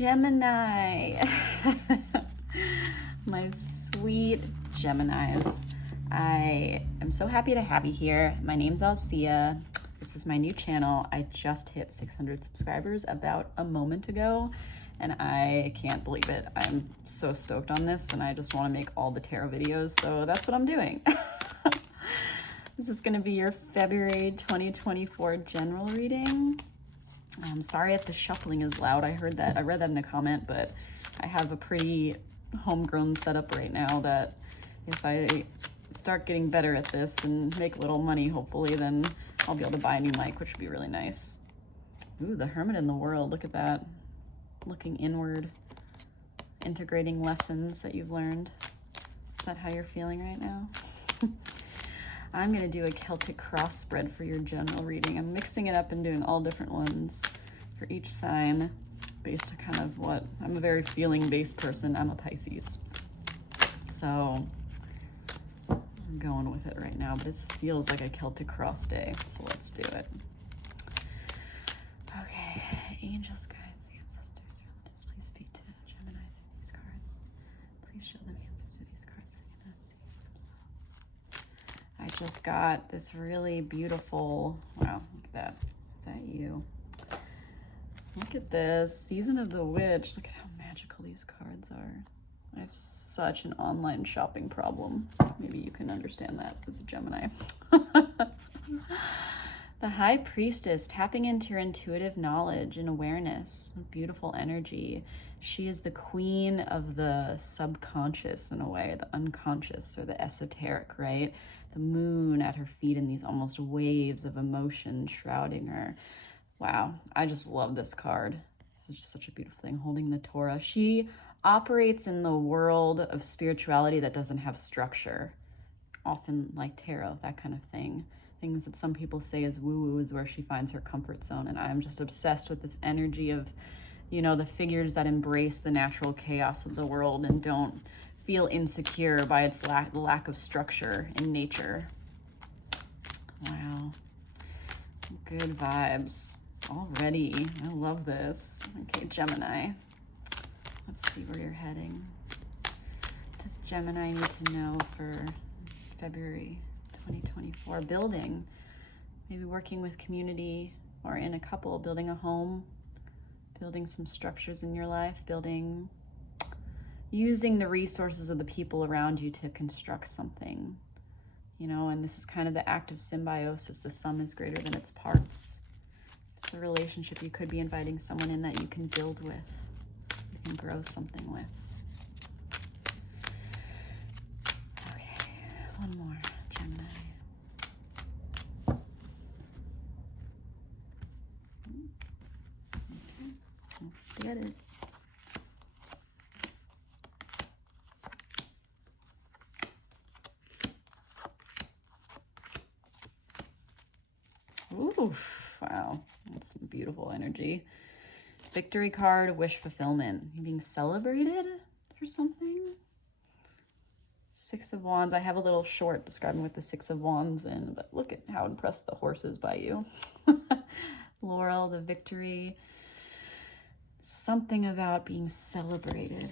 Gemini. My sweet Geminis. I am so happy to have you here. My name's Alsea. This is my new channel. I just hit 600 subscribers about a moment ago, and I can't believe it. I'm so stoked on this, and I just want to make all the tarot videos, so that's what I'm doing. This is going to be your February 2024 general reading. I'm sorry if the shuffling is loud. I heard that. I read that in a comment, but I have a pretty homegrown setup right now that if I start getting better at this and make a little money, hopefully, then I'll be able to buy a new mic, which would be really nice. Ooh, the Hermit in the World. Look at that. Looking inward, integrating lessons that you've learned. Is that how you're feeling right now? I'm going to do a Celtic cross spread for your general reading. I'm mixing it up and doing all different ones for each sign based on kind of what, I'm a very feeling-based person. I'm a Pisces. So I'm going with it right now, but it feels like a Celtic cross day. So let's do it. Okay, angels, guides, ancestors, relatives, please speak to Gemini through these cards. Please show them answers to these cards they cannot see for themselves. I just got this really beautiful, wow, look at that. Is that you? Look at this, Season of the Witch. Look at how magical these cards are. I have such an online shopping problem. Maybe you can understand that as a Gemini. The High Priestess, tapping into your intuitive knowledge and awareness. Beautiful energy. She is the queen of the subconscious in a way, the unconscious or the esoteric, right? The moon at her feet and these almost waves of emotion shrouding her. Wow, I just love this card. This is just such a beautiful thing, holding the Torah. She operates in the world of spirituality that doesn't have structure, often like tarot, that kind of thing. Things that some people say is woo-woo is where she finds her comfort zone, and I'm just obsessed with this energy of, you know, the figures that embrace the natural chaos of the world and don't feel insecure by its lack of structure in nature. Wow, good vibes already. I love this. Okay, Gemini. Let's see where you're heading. What does Gemini need to know for February 2024? Building, maybe working with community or in a couple, building a home, building some structures in your life, using the resources of the people around you to construct something, you know, and this is kind of the act of symbiosis. The sum is greater than its parts. It's a relationship you could be inviting someone in that you can build with, you can grow something with. Okay, one more, Gemini. Okay, let's get it. Oof, wow, that's some beautiful energy. Victory card, wish fulfillment. You're being celebrated for something. Six of Wands. I have a little short describing what the Six of Wands in, but look at how impressed the horse is by you. Laurel, the victory. Something about being celebrated.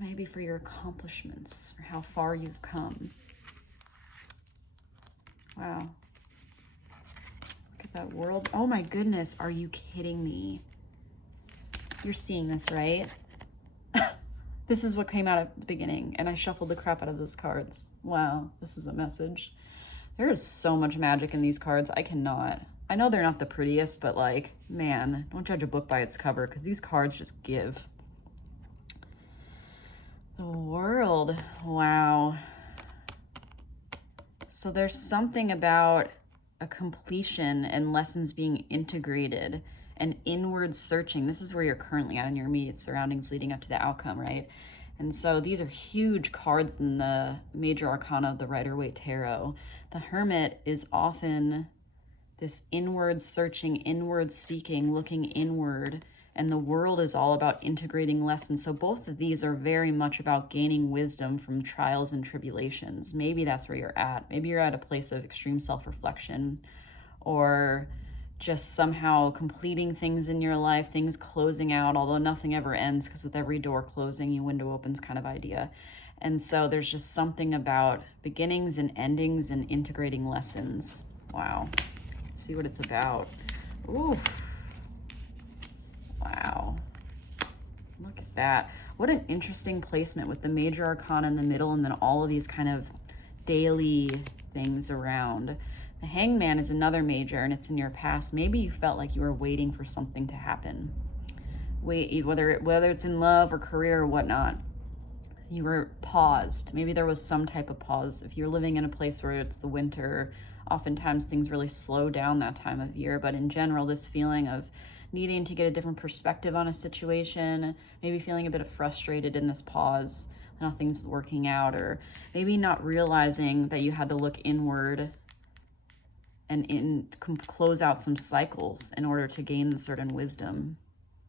Maybe for your accomplishments or how far you've come. Wow. Look at that world. Oh my goodness, are you kidding me? You're seeing this, right? This is what came out at the beginning, and I shuffled the crap out of those cards. Wow, this is a message. There is so much magic in these cards. I cannot. I know they're not the prettiest, but like, man, don't judge a book by its cover, because these cards just give. The World. Wow. So there's something about a completion and lessons being integrated and inward searching. This is where you're currently at in your immediate surroundings leading up to the outcome, right? And so these are huge cards in the major arcana of the Rider-Waite Tarot. The Hermit is often this inward searching, inward seeking, looking inward, and the World is all about integrating lessons. So both of these are very much about gaining wisdom from trials and tribulations. Maybe that's where you're at. Maybe you're at a place of extreme self-reflection, or just somehow completing things in your life, things closing out, although nothing ever ends, because with every door closing, a window opens kind of idea. And so there's just something about beginnings and endings and integrating lessons. Wow. Let's see what it's about. Oof. Wow. Look at that. What an interesting placement with the major arcana in the middle and then all of these kind of daily things around. The Hangman is another major, and it's in your past. Maybe you felt like you were waiting for something to happen. Whether it's in love or career or whatnot, you were paused. Maybe there was some type of pause. If you're living in a place where it's the winter, oftentimes things really slow down that time of year. But in general, this feeling of needing to get a different perspective on a situation, maybe feeling a bit of frustrated in this pause, nothing's working out, or maybe not realizing that you had to look inward and close out some cycles in order to gain a certain wisdom.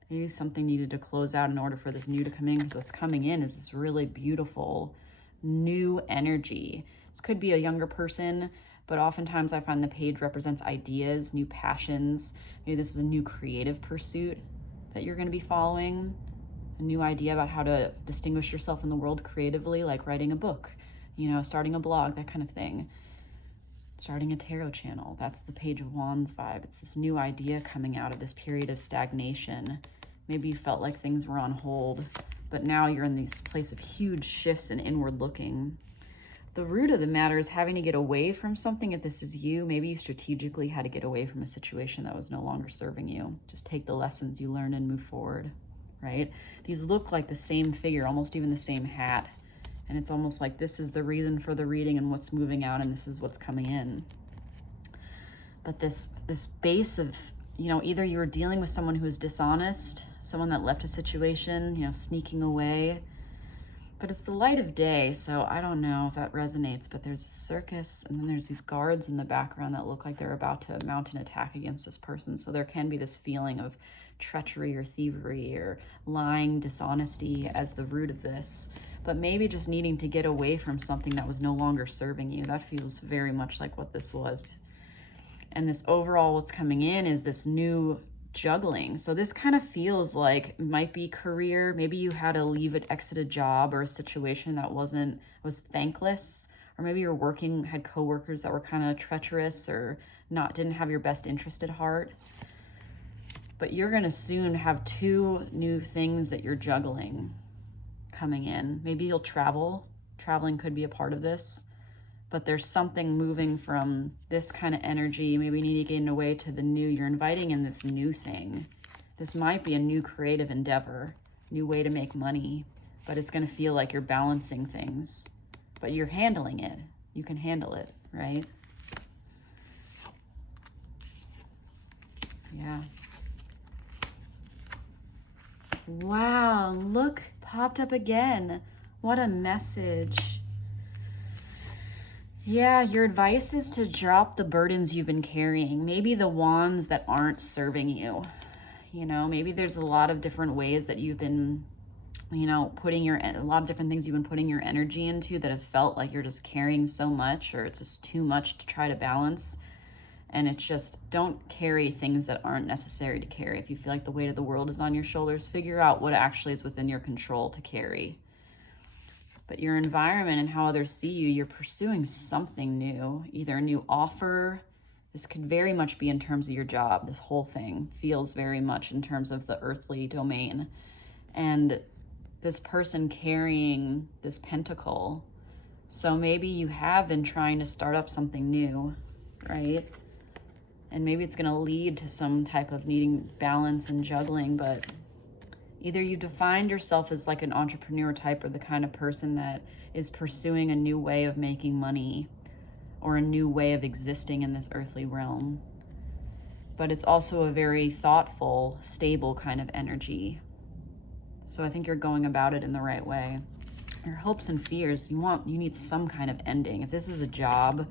Maybe something needed to close out in order for this new to come in, because what's coming in is this really beautiful new energy. This could be a younger person, but oftentimes I find the page represents ideas, new passions. Maybe this is a new creative pursuit that you're going to be following, a new idea about how to distinguish yourself in the world creatively, like writing a book, starting a blog, that kind of thing. Starting a tarot channel. That's the Page of Wands vibe. It's this new idea coming out of this period of stagnation. Maybe you felt like things were on hold, but now you're in this place of huge shifts and inward looking. The root of the matter is having to get away from something. If this is you, maybe you strategically had to get away from a situation that was no longer serving you. Just take the lessons you learned and move forward, right? These look like the same figure, almost even the same hat. And it's almost like this is the reason for the reading and what's moving out, and this is what's coming in. But this base of, either you were dealing with someone who is dishonest, someone that left a situation, sneaking away. But it's the light of day, so I don't know if that resonates, but there's a circus, and then there's these guards in the background that look like they're about to mount an attack against this person. So there can be this feeling of treachery or thievery or lying, dishonesty as the root of this. But maybe just needing to get away from something that was no longer serving you. That feels very much like what this was. And this overall, what's coming in is this new juggling. So this kind of feels like it might be career. Maybe you had to exit a job or a situation that was thankless, or maybe you're had coworkers that were kind of treacherous or didn't have your best interest at heart. But you're going to soon have two new things that you're juggling coming in. Maybe you'll travel. Traveling could be a part of this. But there's something moving from this kind of energy, maybe needing to get away to the new. You're inviting in this new thing. This might be a new creative endeavor, new way to make money, but it's going to feel like you're balancing things. But you're handling it. You can handle it, right? Yeah. Wow, look, popped up again. What a message. Yeah, your advice is to drop the burdens you've been carrying. Maybe the wands that aren't serving you. Maybe there's a lot of different ways that you've been, putting a lot of different things you've been putting your energy into that have felt like you're just carrying so much, or it's just too much to try to balance. And it's just, don't carry things that aren't necessary to carry. If you feel like the weight of the world is on your shoulders, figure out what actually is within your control to carry. But your environment and how others see you, you're pursuing something new, either a new offer. This could very much be in terms of your job. This whole thing feels very much in terms of the earthly domain. And this person carrying this pentacle. So maybe you have been trying to start up something new, right? And maybe it's going to lead to some type of needing balance and juggling, but either you defined yourself as like an entrepreneur type or the kind of person that is pursuing a new way of making money or a new way of existing in this earthly realm. But it's also a very thoughtful, stable kind of energy. So I think you're going about it in the right way. Your hopes and fears, you need some kind of ending. If this is a job,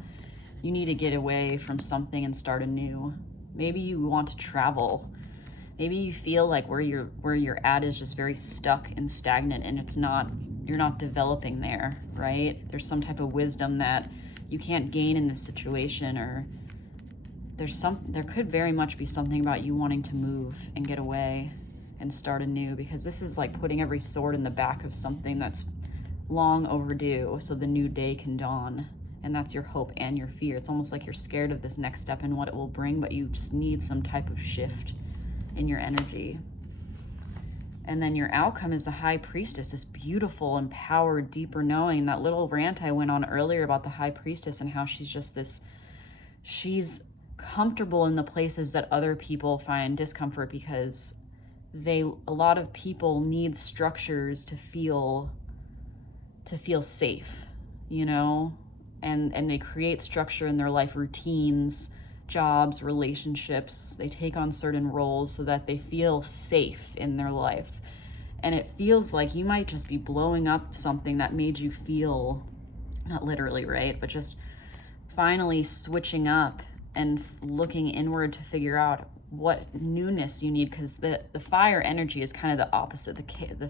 you need to get away from something and start anew. Maybe you want to travel. Maybe you feel like where you're at is just very stuck and stagnant, and you're not developing there, right? There's some type of wisdom that you can't gain in this situation, or there could very much be something about you wanting to move and get away and start anew, because this is like putting every sword in the back of something that's long overdue so the new day can dawn. And that's your hope and your fear. It's almost like you're scared of this next step and what it will bring, but you just need some type of shift in your energy. And then your outcome is the High Priestess, this beautiful, empowered, deeper knowing. That little rant I went on earlier about the High Priestess and how she's just this, she's comfortable in the places that other people find discomfort, because a lot of people need structures to feel safe, you know? And they create structure in their life, routines, jobs, relationships. They take on certain roles so that they feel safe in their life. And it feels like you might just be blowing up something that made you feel, not literally, right, but just finally switching up and looking inward to figure out what newness you need, because the fire energy is kind of the opposite. The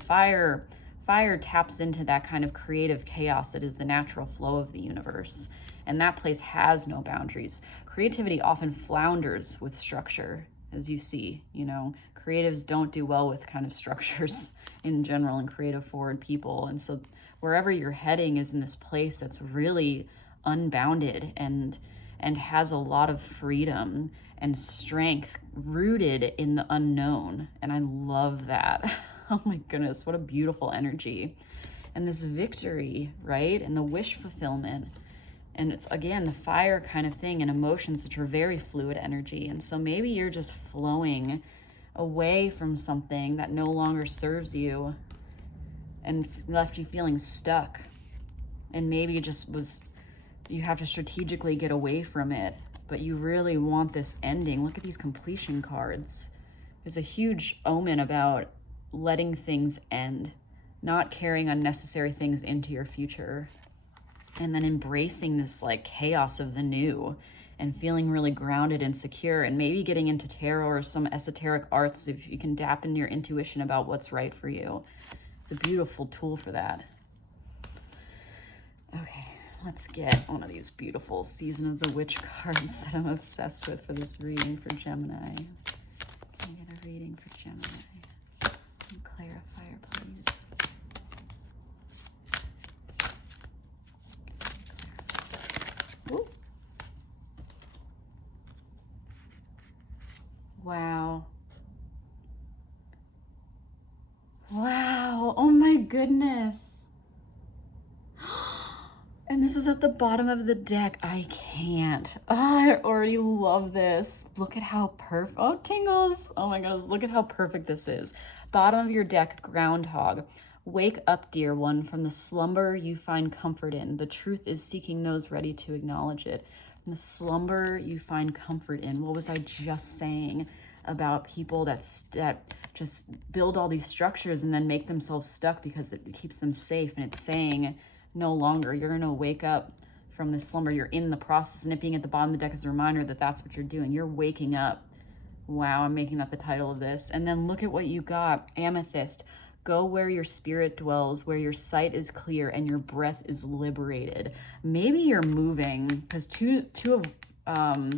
fire taps into that kind of creative chaos that is the natural flow of the universe, and that place has no boundaries. Creativity often flounders with structure, as you see, you know. Creatives don't do well with kind of structures in general, and creative forward people. And so wherever you're heading is in this place that's really unbounded and has a lot of freedom and strength rooted in the unknown. And I love that. Oh my goodness, what a beautiful energy. And this victory, right? And the wish fulfillment. And it's, again, the fire kind of thing, and emotions, which are very fluid energy. And so maybe you're just flowing away from something that no longer serves you and left you feeling stuck. And maybe you have to strategically get away from it, but you really want this ending. Look at these completion cards. There's a huge omen about letting things end, not carrying unnecessary things into your future, and then embracing this like chaos of the new and feeling really grounded and secure, and maybe getting into tarot or some esoteric arts if you can tap into your intuition about what's right for you. It's a beautiful tool for that. Okay, let's get one of these beautiful Season of the Witch cards that I'm obsessed with for this reading for Gemini. Can I get a reading for Gemini? Clarifier, please. Ooh. Wow. Wow. Oh my goodness. And this was at the bottom of the deck. I can't. Oh, I already love this. Look at how perfect. Oh, tingles. Oh my goodness. Look at how perfect this is. Bottom of your deck, Groundhog. Wake up, dear one, from the slumber you find comfort in. The truth is seeking those ready to acknowledge it. From the slumber you find comfort in. What was I just saying about people that just build all these structures and then make themselves stuck because it keeps them safe? And it's saying, no longer. You're going to wake up from this slumber. You're in the process, and it being at the bottom of the deck is a reminder that that's what you're doing. You're waking up. Wow, I'm making that the title of this. And then look at what you got. Amethyst. Go where your spirit dwells, where your sight is clear and your breath is liberated. Maybe you're moving, because two of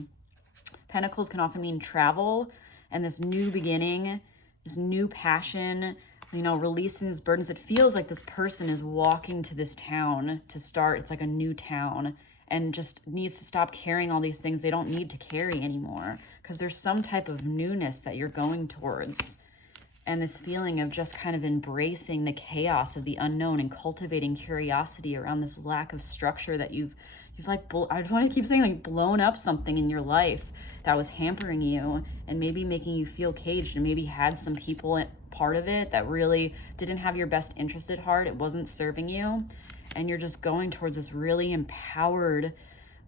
Pentacles can often mean travel and this new beginning, this new passion, you know, releasing these burdens. It feels like this person is walking to this town to start. It's like a new town, and just needs to stop carrying all these things they don't need to carry anymore, because there's some type of newness that you're going towards. And this feeling of just kind of embracing the chaos of the unknown and cultivating curiosity around this lack of structure that you've like, I don't want to keep saying, like, blown up something in your life that was hampering you and maybe making you feel caged, and maybe had some people part of it that really didn't have your best interest at heart. It wasn't serving you, and you're just going towards this really empowered,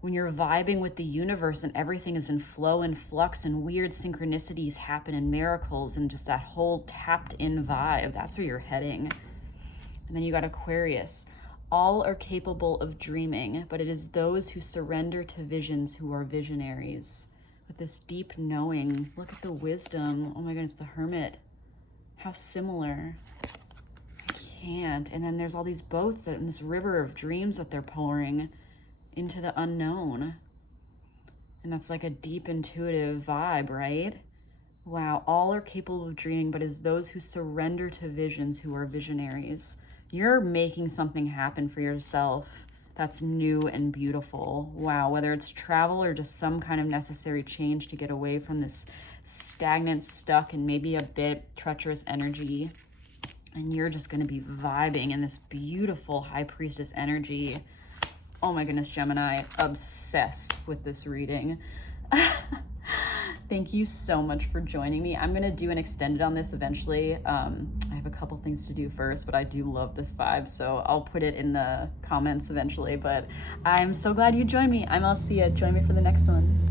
when you're vibing with the universe and everything is in flow and flux and weird synchronicities happen and miracles and just that whole tapped in vibe. That's where you're heading. And then you got Aquarius. All are capable of dreaming, but it is those who surrender to visions who are visionaries. With this deep knowing. Look at the wisdom. Oh my goodness, the Hermit. How similar. I can't. And then there's all these boats that in this river of dreams that they're pouring into the unknown. And that's like a deep intuitive vibe, right? Wow, all are capable of dreaming, but it's those who surrender to visions who are visionaries. You're making something happen for yourself that's new and beautiful. Wow, whether it's travel or just some kind of necessary change to get away from this stagnant, stuck, and maybe a bit treacherous energy. And you're just going to be vibing in this beautiful High Priestess energy. Oh my goodness, Gemini, obsessed with this reading. Thank you so much for joining me. I'm gonna do an extended on this eventually. I have a couple things to do first, but I do love this vibe, so I'll put it in the comments eventually. But I'm so glad you joined me. I'm Alsea. Join me for the next one.